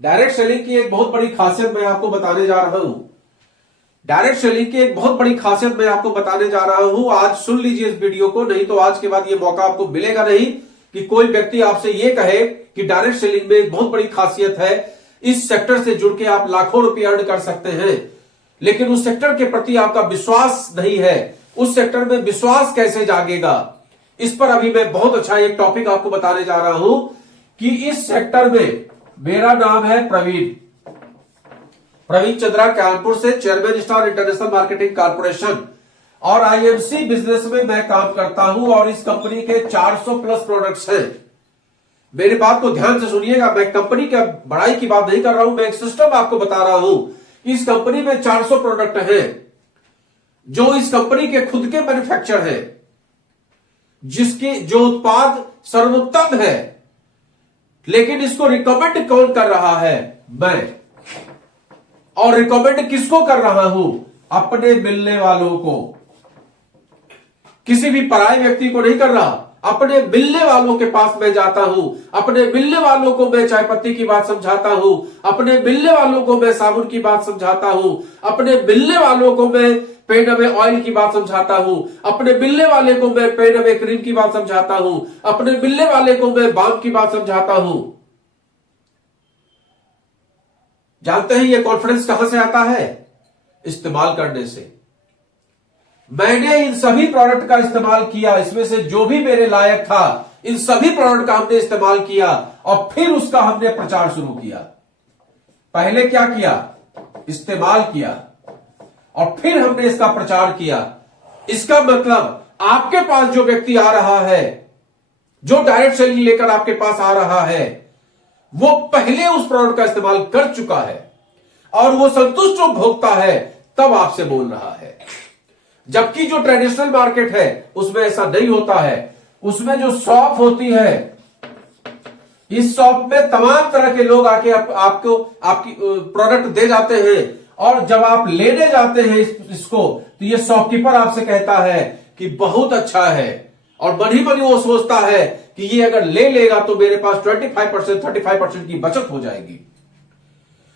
Direct selling की एक बहुत बड़ी खासियत मैं आपको बताने जा रहा हूं। डायरेक्ट सेलिंग की एक बहुत बड़ी खासियत मैं आपको बताने जा रहा हूं। आज सुन लीजिए इस वीडियो को, नहीं तो आज के बाद ये मौका आपको मिलेगा नहीं कि कोई व्यक्ति आपसे ये कहे कि डायरेक्ट सेलिंग में एक बहुत बड़ी खासियत है, इस सेक्टर से जुड़ के आप लाखों रुपए अर्न कर सकते हैं, लेकिन उस सेक्टर के प्रति आपका विश्वास नहीं है। उस सेक्टर में विश्वास कैसे जागेगा, इस पर अभी मैं बहुत अच्छा एक टॉपिक आपको बताने जा रहा हूं कि इस सेक्टर में मेरा नाम है प्रवीण चंद्रा, कानपुर से, chairman star international marketing corporation और आईएमसी बिजनेस में मैं काम करता हूं और इस कंपनी के 400 प्लस प्रोडक्ट्स हैं। मेरी बात को ध्यान से सुनिएगा, मैं कंपनी के बड़ाई की बात नहीं कर रहा हूं, मैं एक सिस्टम आपको बता रहा हूं। इस कंपनी में 400 प्रोडक्ट हैं जो इस कंपनी के खुद के मैन्युफैक्चर है, जिसकी जो उत्पाद सर्वोत्तम है, लेकिन इसको रिकमेंड कौन कर रहा है? मैं। और रिकमेंड किसको कर रहा हूं? अपने मिलने वालों को, किसी भी पराये व्यक्ति को नहीं कर रहा। अपने मिलने वालों के पास मैं जाता हूं, अपने मिलने वालों को मैं चाय पत्ती की बात समझाता हूं, अपने मिलने वालों को मैं साबुन की बात समझाता हूं, अपने मिलने वालों को मैं पेन में ऑयल की बात समझाता हूं, अपने मिलने वाले को मैं पेन में क्रीम की बात समझाता हूं, अपने मिलने वाले को मैं बाम की बात समझाता हूं। जानते हैं ये कॉन्फिडेंस कहां से आता है? इस्तेमाल करने से। मैंने इन सभी प्रोडक्ट का इस्तेमाल किया, इसमें से जो भी मेरे लायक था, इन सभी प्रोडक्ट का हमने इस्तेमाल किया और फिर उसका हमने प्रचार शुरू किया। पहले क्या किया? इस्तेमाल किया और फिर हमने इसका प्रचार किया। इसका मतलब आपके पास जो व्यक्ति आ रहा है, जो डायरेक्ट सेलिंग लेकर आपके पास आ रहा है, वो पहले उस प्रोडक्ट का इस्तेमाल कर चुका है और वो संतुष्ट भोक्ता है, तब आपसे बोल रहा है। जबकि जो ट्रेडिशनल मार्केट है उसमें ऐसा नहीं होता है। उसमें जो शॉप होती है, इस शॉप में तमाम तरह के लोग आके आपको आपकी प्रोडक्ट दे जाते हैं और जब आप लेने जाते हैं इसको, तो ये शॉपकीपर आपसे कहता है कि बहुत अच्छा है और मन ही मन वो सोचता है कि ये अगर ले लेगा तो मेरे पास 25% 35% की बचत हो जाएगी।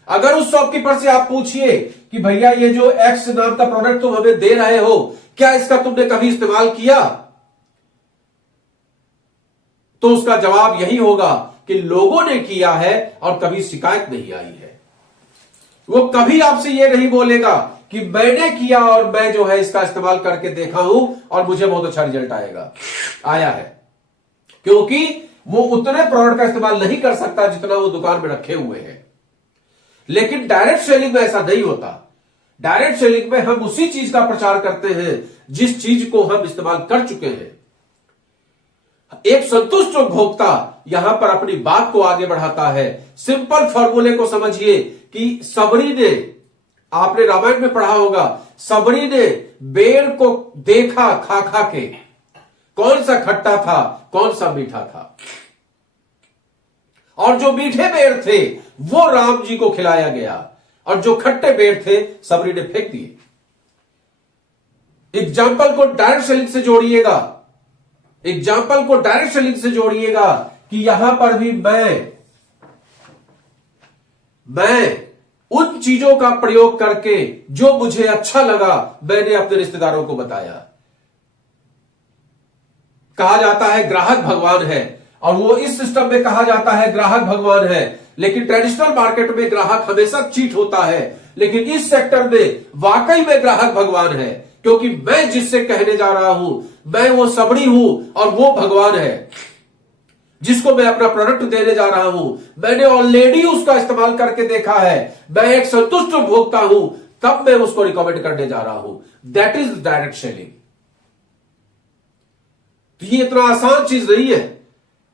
अगर उस शॉपकीपर से आप पूछिए कि भैया ये जो एक्स नाम का प्रोडक्ट तुम हमें दे रहे हो, क्या इसका तुमने कभी इस्तेमाल किया? तो उसका जवाब यही होगा कि लोगों ने किया है और कभी शिकायत नहीं आई है। वो कभी आपसे ये नहीं बोलेगा कि मैंने किया और मैं जो है इसका इस्तेमाल करके देखा हूं और मुझे बहुत अच्छा रिजल्ट आया है, क्योंकि वो उतने प्रोडक्ट का इस्तेमाल नहीं कर सकता जितना वो दुकान में रखे हुए हैं। लेकिन डायरेक्ट सेलिंग में ऐसा नहीं होता। डायरेक्ट सेलिंग में हम उसी चीज का प्रचार करते हैं जिस चीज को हम इस्तेमाल कर चुके हैं। एक संतुष्ट उपभोक्ता यहां पर अपनी बात को आगे बढ़ाता है। सिंपल फॉर्मूले को समझिए कि सबरी ने, आपने रामायण में पढ़ा होगा, सबरी ने बेर को देखा खा खा के, कौन सा खट्टा था, कौन सा मीठा था, और जो मीठे बेर थे वो राम जी को खिलाया गया और जो खट्टे बेर थे सबरी ने फेंक दिए। एग्जाम्पल को डायरेक्ट सेलिंग से जोड़िएगा, एग्जाम्पल को डायरेक्ट सेलिंग से जोड़िएगा कि यहां पर भी मैं उन चीजों का प्रयोग करके जो मुझे अच्छा लगा मैंने अपने रिश्तेदारों को बताया। कहा जाता है ग्राहक भगवान है, और वो इस सिस्टम में कहा जाता है ग्राहक भगवान है, लेकिन ट्रेडिशनल मार्केट में ग्राहक हमेशा चीट होता है। लेकिन इस सेक्टर में वाकई में ग्राहक भगवान है, क्योंकि मैं जिससे कहने जा रहा हूं मैं वो सबड़ी हूं और वो भगवान है जिसको मैं अपना प्रोडक्ट देने जा रहा हूं। मैंने ऑलरेडी उसका इस्तेमाल करके देखा है, मैं एक संतुष्ट उपभोक्ता हूं, तब मैं उसको रिकमेंड करने जा रहा हूं। That is direct selling. तो ये इतना आसान चीज नहीं है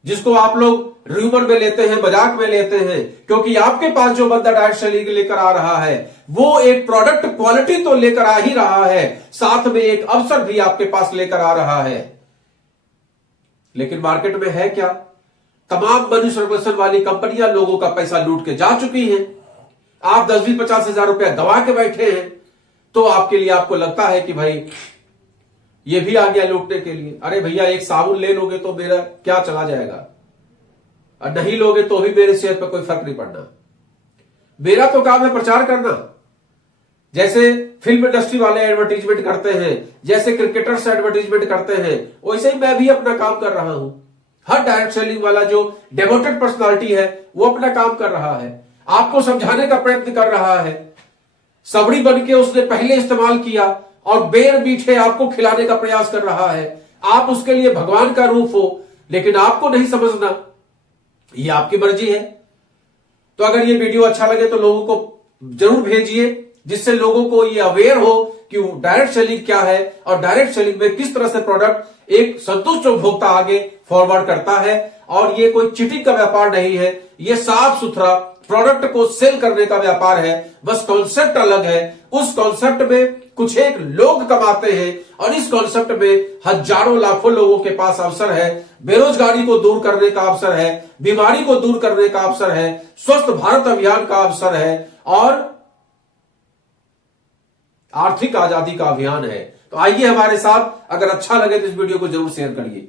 जिसको आप लोग र्यूमर में लेते हैं, मजाक में लेते हैं, क्योंकि आपके पास जो बंदा डायरेक्ट सेलिंग लेकर आ रहा है वो एक प्रोडक्ट क्वालिटी तो लेकर आ ही रहा है, साथ में एक अवसर भी आपके पास लेकर आ रहा है। लेकिन मार्केट में है क्या? तमाम मनी सर्वेक्षण वाली कंपनियां लोगों का पैसा लूट के जा चुकी हैं। आप 10-20-50 हजार रुपया दबा के बैठे हैं, तो आपके लिए आपको लगता है कि भाई ये भी आ गया लूटने के लिए। अरे भैया, एक साबुन ले लोगे तो मेरा क्या चला जाएगा, और नहीं लोगे तो भी मेरे सेहत पर कोई फर्क नहीं पड़ना। मेरा तो काम है प्रचार करना। जैसे फिल्म इंडस्ट्री वाले एडवर्टीजमेंट करते हैं, जैसे क्रिकेटर्स एडवर्टीजमेंट करते हैं, वैसे ही मैं भी अपना काम कर रहा हूं। हर डायरेक्ट सेलिंग वाला जो डेवोटेड पर्सनालिटी है वो अपना काम कर रहा है, आपको समझाने का प्रयत्न कर रहा है। सबड़ी बन के उसने पहले इस्तेमाल किया और बेर मीठे आपको खिलाने का प्रयास कर रहा है। आप उसके लिए भगवान का रूप हो, लेकिन आपको नहीं समझना, ये आपकी मर्जी है। तो अगर ये वीडियो अच्छा लगे तो लोगों को जरूर भेजिए, जिससे लोगों को ये अवेयर हो कि डायरेक्ट सेलिंग क्या है और डायरेक्ट सेलिंग में किस तरह से प्रोडक्ट एक संतुष्ट उपभोक्ता आगे फॉरवर्ड करता है। और ये कोई चीटिंग का व्यापार नहीं है, ये साफ सुथरा प्रोडक्ट को सेल करने का व्यापार है। बस कॉन्सेप्ट अलग है, उस कॉन्सेप्ट में कुछ एक लोग कमाते हैं और इस कॉन्सेप्ट में हजारों लाखों लोगों के पास अवसर है। बेरोजगारी को दूर करने का अवसर है, बीमारी को दूर करने का अवसर है, स्वस्थ भारत अभियान का अवसर है और आर्थिक आजादी का अभियान है। तो आइए हमारे साथ, अगर अच्छा लगे तो इस वीडियो को जरूर शेयर करिए।